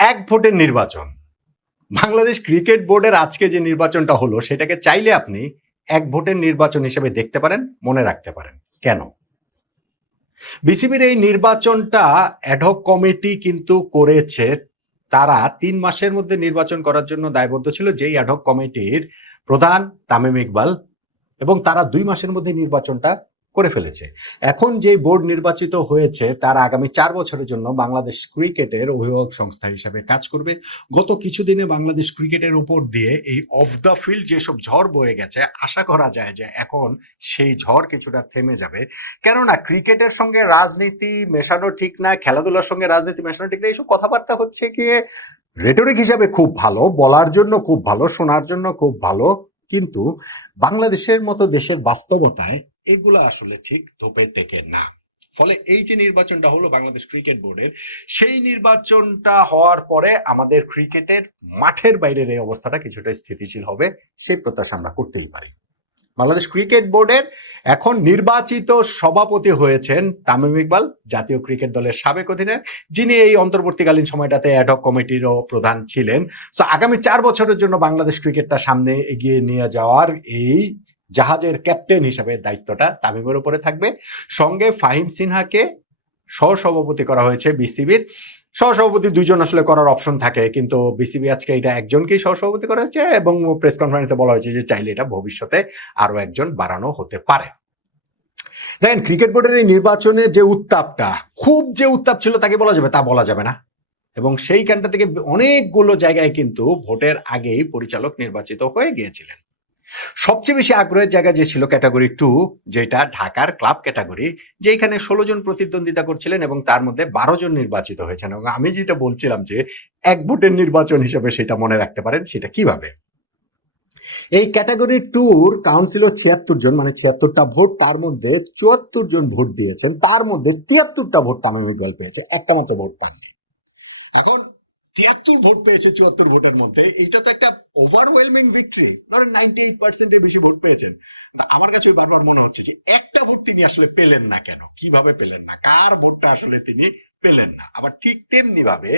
এক ভোটের নির্বাচন। বাংলাদেশ ক্রিকেট বোর্ডের আজকে যে নির্বাচনটা হলো সেটাকে চাইলে আপনি এক ভোটের নির্বাচন হিসেবে দেখতে পারেন, মনে রাখতে পারেন। কেন? বিসিবির এই নির্বাচনটা অ্যাডহক কমিটি কিন্তু করেছে। তারা 3 মাসের মধ্যে নির্বাচন করার জন্য দায়বদ্ধ ছিল, যেই অ্যাডহক কমিটির প্রধান তামিম ইকবাল, এবং তারা 2 মাসের মধ্যে নির্বাচনটা করে ফেলেছে। এখন যে বোর্ড নির্বাচিত হয়েছে তারা আগামী 4 বছরের জন্য বাংলাদেশ ক্রিকেটের অভিভাবক সংস্থা হিসেবে কাজ করবে। গত কিছুদিনে বাংলাদেশ ক্রিকেটের উপর দিয়ে এই অফ দ্য ফিল্ড যেসব ঝড় বয়ে গেছে, আশা করা যায় যে এখন সেই ঝড় কিছুটা থেমে যাবে। কেননা ক্রিকেটের সঙ্গে রাজনীতি মেশানো ঠিক না, খেলাধুলার সঙ্গে রাজনীতি মেশানো ঠিক না, এইসব কথাবার্তা হচ্ছে কি রেটরিক হিসাবে খুব ভালো, বলার জন্য খুব ভালো, শোনার জন্য খুব ভালো, কিন্তু বাংলাদেশের মতো দেশের বাস্তবতায় এগুলো আসলে ঠিক ধোপে টেকে না। ফলে এই যে নির্বাচনটা হলো বাংলাদেশ ক্রিকেট বোর্ডের, সেই নির্বাচনটা হওয়ার পরে আমাদের ক্রিকেটের মাঠের বাইরের এই অবস্থাটা কিছুটা স্থিতিশীল হবে, সেই প্রত্যাশা আমরা করতেই পারি। বাংলাদেশ ক্রিকেট বোর্ডের এখন নির্বাচিত সভাপতি হয়েছেন তামিম ইকবাল, জাতীয় ক্রিকেট দলের সাবেক অধিনায়ক, যিনি এই অন্তর্বর্তীকালীন সময়টাতে অ্যাডহক কমিটিরও প্রধান ছিলেন। সো আগামী 4 বছরের জন্য বাংলাদেশ ক্রিকেটটা সামনে এগিয়ে নিয়ে যাওয়ার এই জাহাজের ক্যাপ্টেন হিসাবে দায়িত্বটা তামিমের উপরে থাকবে। সঙ্গে ফাহিম সিনহাকে সহসভাপতি করা হয়েছে বিসিবির। সহসভাপতি 2 জন আসলে করার অপশন থাকে, কিন্তু বিসিবি আজকে এটা একজনকেই সহসভাপতি করা হয়েছে, এবং প্রেস কনফারেন্সে বলা হয়েছে যে চাইলে এটা ভবিষ্যতে আরো একজন বাড়ানো হতে পারে। দেখেন, ক্রিকেট বোর্ডের এই নির্বাচনের যে উত্তাপটা, খুব যে উত্তাপ ছিল তাকে বলা যাবে তা বলা যাবে না, এবং সেইখানটা থেকে অনেকগুলো জায়গায় কিন্তু ভোটের আগেই পরিচালক নির্বাচিত হয়ে গিয়েছিলেন। সবচেয়ে বেশি আগ্রহের জায়গা যে ছিল ক্যাটাগরি 2, যেটা ঢাকার ক্লাব ক্যাটাগরি, যেখানে 16 জন প্রতিদ্বন্দ্বিতা করছিলেন এবং তার মধ্যে 12 জন নির্বাচিত হয়েছেন। এবং আমি যেটা বলছিলাম যে এক ভোটের নির্বাচন হিসেবে সেটা মনে রাখতে পারেন, সেটা কিভাবে? এই ক্যাটাগরি 2-র কাউন্সিল 76 জন, মানে 76টা ভোট, তার মধ্যে 74 জন ভোট দিয়েছেন, তার মধ্যে 73টা ভোট তামিম ইকবাল পেয়েছে, একটা মাত্র ভোট পাননি। এখন 73 ভোট পেয়েছে 74 ভোটের মধ্যে, এইটা তো একটা ওভারওয়েলমিং ভিক্টরি। ধরেন 98%-এর বেশি ভোট পেয়েছেন। আমার কাছে বারবার মনে হচ্ছে যে একটা ভোট তিনি আসলে পেলেন না কেন, কিভাবে পেলেন না, কার ভোটটা আসলে তিনি পেলেন না। আবার ঠিক তেমনি ভাবে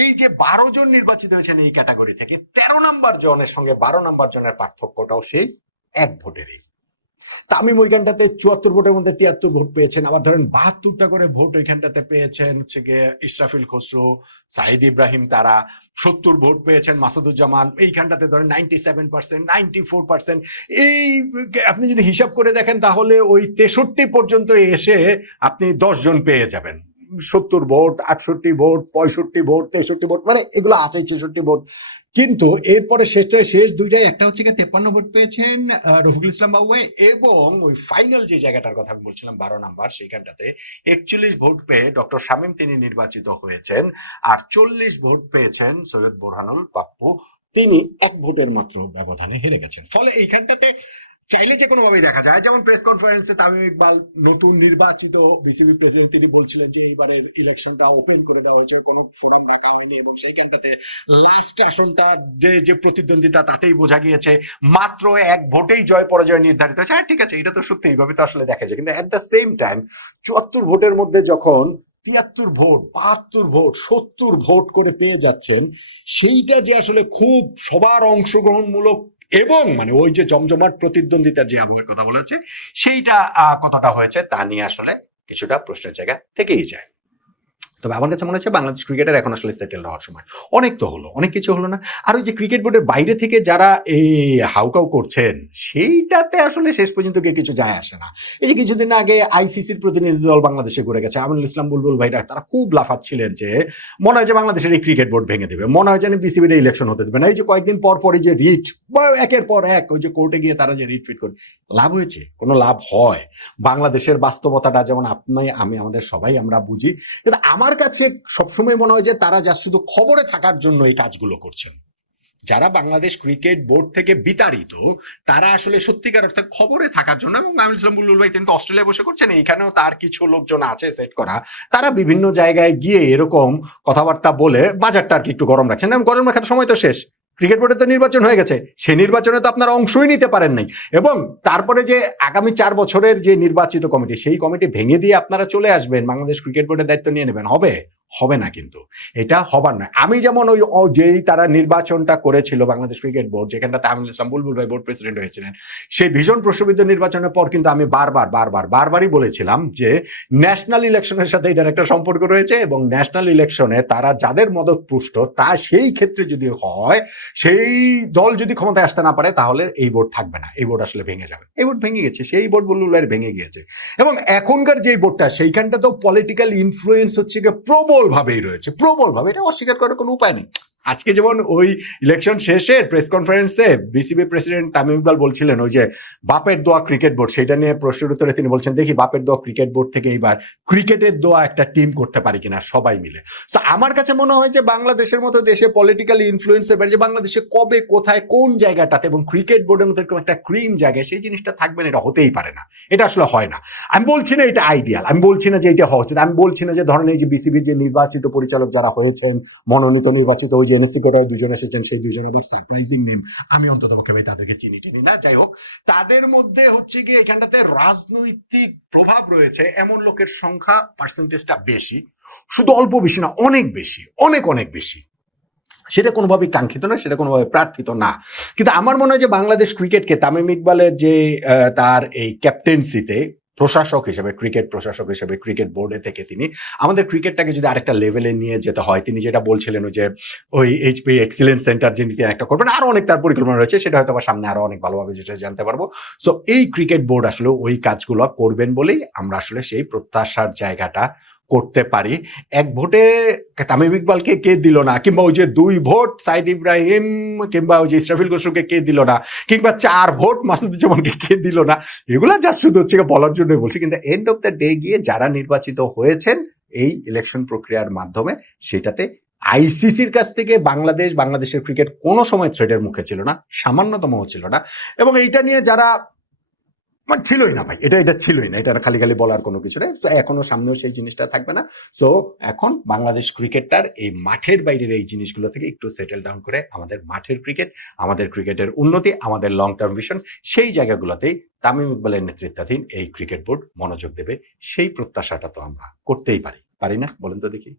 এই যে 12 জন নির্বাচিত হয়েছেন এই ক্যাটাগরি থেকে, 13 নম্বর জনের সঙ্গে 12 নম্বর জনের পার্থক্যটাও সেই এক ভোটেরই। তামিম ওইখানটাতে 74 ভোটের মধ্যে 73 ভোট পেয়েছেন। আবার ধরেন 72টা করে ভোট ওইখানটাতে পেয়েছেন হচ্ছে গিয়ে ইসরাফিল খসরু, সাইদ ইব্রাহিম, তারা 70 ভোট পেয়েছেন মাসুদুজ্জামান, এইখানটাতে ধরেন 97%, 94%। এই আপনি যদি হিসাব করে দেখেন তাহলে ওই 63 পর্যন্ত এসে আপনি 10 জন পেয়ে যাবেন। 70 ভোট, 68 ভোট, 65 ভোট, 63 ভোট, মানে এগুলো আছে 66 ভোট। কিন্তু এরপরে শেষ দুইটায়, একটা হচ্ছে 53 ভোট পেয়েছেন রফিকুল ইসলাম বাবুভাই, এবং ওই ফাইনাল যে জায়গাটার কথা আমি বলছিলাম 12 নাম্বার, সেইখানটাতে 41 ভোট পেয়ে ডক্টর শামীম তিনি নির্বাচিত হয়েছেন। আর 40 ভোট পেয়েছেন সৈয়দ বোরহানুল পাপ্পু, তিনি 1 ভোটের মাত্র ব্যবধানে হেরে গেছেন। ফলে এইখানটাতে চাইলে যে কোনোভাবেই দেখা যায়, যেমন প্রেস কনফারেন্সে তামিম ইকবাল, নতুন নির্বাচিত বিসিবি প্রেসিডেন্ট, তিনি বলছিলেন যে এইবারের ইলেকশনটা ওপেন করে দেওয়া হয়েছে, কোনো ফোরাম রাখা হয়নি, এবং সেইখানটাতে লাস্ট আসনটা যে প্রতিদ্বন্দ্বিতা তাতেই বোঝা গিয়েছে মাত্র 1 ভোটেই জয় পরাজয় নির্ধারিত হয়েছে। হ্যাঁ, ঠিক আছে, এটা তো সত্যি, এইভাবে তো আসলে দেখা যায়। কিন্তু অ্যাট দ্য সেম টাইম 74 ভোটের মধ্যে যখন 73 ভোট, 72 ভোট, 70 ভোট করে পেয়ে যাচ্ছেন, সেইটা যে আসলে খুব সবার অংশগ্রহণমূলক এবং মানে ওই যে জমজমাট প্রতিদ্বন্দ্বিতার যে আবহের কথা বলেছে, সেইটা কতটা হয়েছে তা নিয়ে আসলে কিছুটা প্রশ্নের জায়গা থেকেই যায়। তবে আমার কাছে মনে হচ্ছে বাংলাদেশ ক্রিকেটের এখন আসলে সেটেল হওয়ার সময়। অনেক তো হলো, অনেক কিছু হলো না। আর ওই যে ক্রিকেট বোর্ডের বাইরে থেকে যারা এই হাউকাউ করছেন, সেইটাতে আসলে শেষ পর্যন্ত গিয়ে কিছু যায় আসে না। এই যে কিছুদিন আগে আইসিসির প্রতিনিধি দল বাংলাদেশে ঘুরে গেছে, আমিনুল ইসলাম বুলবুল ভাইরা, তারা খুব লাফাচ্ছিলেন যে মনে হয় যে বাংলাদেশের এই ক্রিকেট বোর্ড ভেঙে দেবে, মনে হয় যেন বিসিবির ইলেকশন হতে দেবে না। এই যে কয়েকদিন পর পরই যে রিট, একের পর এক ওই যে কোর্টে গিয়ে তারা যে রিট ফিট করে, লাভ হয়েছে? কোনো লাভ হয়? বাংলাদেশের বাস্তবতাটা যেমন আপনি আমি আমাদের সবাই আমরা বুঝি, কিন্তু আমার কাছে সবসময় মনে হয় যে তারা যা শুধু খবরে থাকার জন্য এই কাজগুলো করছেন। যারা বাংলাদেশ ক্রিকেট বোর্ড থেকে বিতাড়িত, তারা আসলে সত্যিকার অর্থে খবরে থাকার জন্য, এবং আমিনুল ইসলাম বুলবুল ভাই তিনি তো অস্ট্রেলিয়ায় বসে করছেন, এইখানেও তার কিছু লোকজন আছে সেট করা, তারা বিভিন্ন জায়গায় গিয়ে এরকম কথাবার্তা বলে বাজারটা আর কি একটু গরম রাখছেন। গরম রাখার সময় তো শেষ, ক্রিকেট বোর্ডে তো নির্বাচন হয়ে গেছে, সেই নির্বাচনে তো আপনারা অংশই নিতে পারেন নাই, এবং তারপরে যে আগামী 4 বছরের যে নির্বাচিত কমিটি, সেই কমিটি ভেঙে দিয়ে আপনারা চলে আসবেন, বাংলাদেশ ক্রিকেট বোর্ডের দায়িত্ব নিয়ে নেবেন, হবে হবে না, কিন্তু এটা হবার নয়। আমি যেমন যেই তারা নির্বাচনটা করেছিল বাংলাদেশ ক্রিকেট বোর্ড, যেখানটাতে আমিনুল ইসলাম বুলবুল ভাই বোর্ড প্রেসিডেন্ট হয়েছিলেন, সেই ভীষণ প্রশ্নবিদ্ধ নির্বাচনের পর কিন্তু আমি বারবারই বলেছিলাম যে ন্যাশনাল ইলেকশনের সাথে এটার একটা সম্পর্ক রয়েছে, এবং ন্যাশনাল ইলেকশনে তারা যাদের মদতপুষ্ট তা সেই ক্ষেত্রে যদি হয়, সেই দল যদি ক্ষমতায় আসতে না পারে, তাহলে এই বোর্ড থাকবে না, এই বোর্ড আসলে ভেঙে যাবে। এই বোর্ড ভেঙে গেছে, সেই বোর্ড বুলবুল ভাইয়ের ভেঙে গিয়েছে। এবং এখনকার যে বোর্ডটা, সেইখানটা তো পলিটিক্যাল ইনফ্লুয়েন্স হচ্ছে প্রবল ভাবেই রয়েছে, প্রবল ভাবে, এটা অস্বীকার করার কোনো উপায় নেই। আজকে যেমন ওই ইলেকশন শেষে প্রেস কনফারেন্সে বিসিবি প্রেসিডেন্ট তামিম ইকবাল বলছিলেন ওই যে বাপের দোয়া ক্রিকেট বোর্ড, সেটা নিয়ে প্রশ্নের উত্তরে তিনি বলছেন, দেখি বাপের দোয়া ক্রিকেট বোর্ড থেকে এইবার ক্রিকেটের দোয়া একটা টিম করতে পারি কিনা সবাই মিলে। তো আমার কাছে মনে হয় যে বাংলাদেশের মতো দেশে পলিটিক্যাল ইনফ্লুয়েন্সের বাইরে যে বাংলাদেশে কবে কোথায় কোন জায়গাটাতে এবং ক্রিকেট বোর্ডের মতো এরকম একটা ক্রিম জায়গায় সেই জিনিসটা থাকবে না, এটা হতেই পারে না, এটা আসলে হয় না। আমি বলছি না এটা আইডিয়াল, আমি বলছি না যে এটা হওয়া উচিত, আমি বলছি না যে ধরেন এই যে বিসিবির যে নির্বাচিত পরিচালক যারা হয়েছেন, মনোনীত নির্বাচিত, ওই যে এনএসসি কোটায় দুজন এসেছেন, সেই দুজন আবার সারপ্রাইজিং নেম, আমি অন্তত পক্ষে ভাই তাদেরকে চিনি না। যাই হোক, তাদের মধ্যে হচ্ছে গিয়ে এখানটাতে রাজনৈতিক প্রভাব রয়েছে এমন লোকের সংখ্যা পার্সেন্টেজটা বেশি, শুধু অল্প বেশি না, অনেক বেশি, অনেক বেশি। সেটা কোনোভাবেই কাঙ্ক্ষিত না, সেটা কোনোভাবে প্রার্থিত না। কিন্তু আমার মনে হয় যে বাংলাদেশ ক্রিকেটকে তামিম ইকবালের যে তার এই ক্যাপ্টেন্সিতে প্রশাসক হিসেবে, ক্রিকেট প্রশাসক হিসেবে ক্রিকেট বোর্ডে থেকে তিনি আমাদের ক্রিকেটটাকে যদি আরেকটা লেভেলে নিয়ে যেতে হয়, তিনি যেটা বলছিলেন ওই যে ওই এইচপি এক্সিলেন্স সেন্টার যিনি একটা করবেন, আরো অনেক তার পরিকল্পনা রয়েছে, সেটা হয়তো সামনে আরো অনেক ভালোভাবে যেটা জানতে পারবো। সো এই ক্রিকেট বোর্ড আসলে ওই কাজগুলো করবেন বলেই আমরা আসলে সেই প্রত্যাশার জায়গাটা করতে পারি। এক ভোটে তামিম ইকবালকে কে দিল না, কিংবা ওই যে 2 ভোট সাইদ ইব্রাহিম কিংবা ওই যে ইসরাফিল খসরুকে কে দিল না, কিংবা 4 ভোট মাসুদুজ্জামানকে কে দিল না, এগুলা জাস্ট শুধু হচ্ছে বলার জন্য বলছি। কিন্তু এন্ড অফ দ্য ডে গিয়ে যারা নির্বাচিত হয়েছেন এই ইলেকশন প্রক্রিয়ার মাধ্যমে, সেটাতে আইসিসির কাছ থেকে বাংলাদেশের ক্রিকেট কোনো সময় থ্রেটের মুখে ছিল না, সামান্যতমও ছিল না। এবং এইটা নিয়ে যারা মানে ছিলই না ভাই, এটা ছিলই না, এটা খালি বলার কোনো কিছু নেই। তো এখনো সামনেও সেই জিনিসটা থাকবে না। সো এখন বাংলাদেশ ক্রিকেটটার এই মাঠের বাইরের এই জিনিসগুলো থেকে একটু সেটেল ডাউন করে আমাদের মাঠের ক্রিকেট, আমাদের ক্রিকেটের উন্নতি, আমাদের লং টার্ম ভিশন, সেই জায়গাগুলোতেই তামিম ইকবালের নেতৃত্বাধীন এই ক্রিকেট বোর্ড মনোযোগ দেবে, সেই প্রত্যাশাটা তো আমরা করতেই পারি না? বলেন তো দেখি।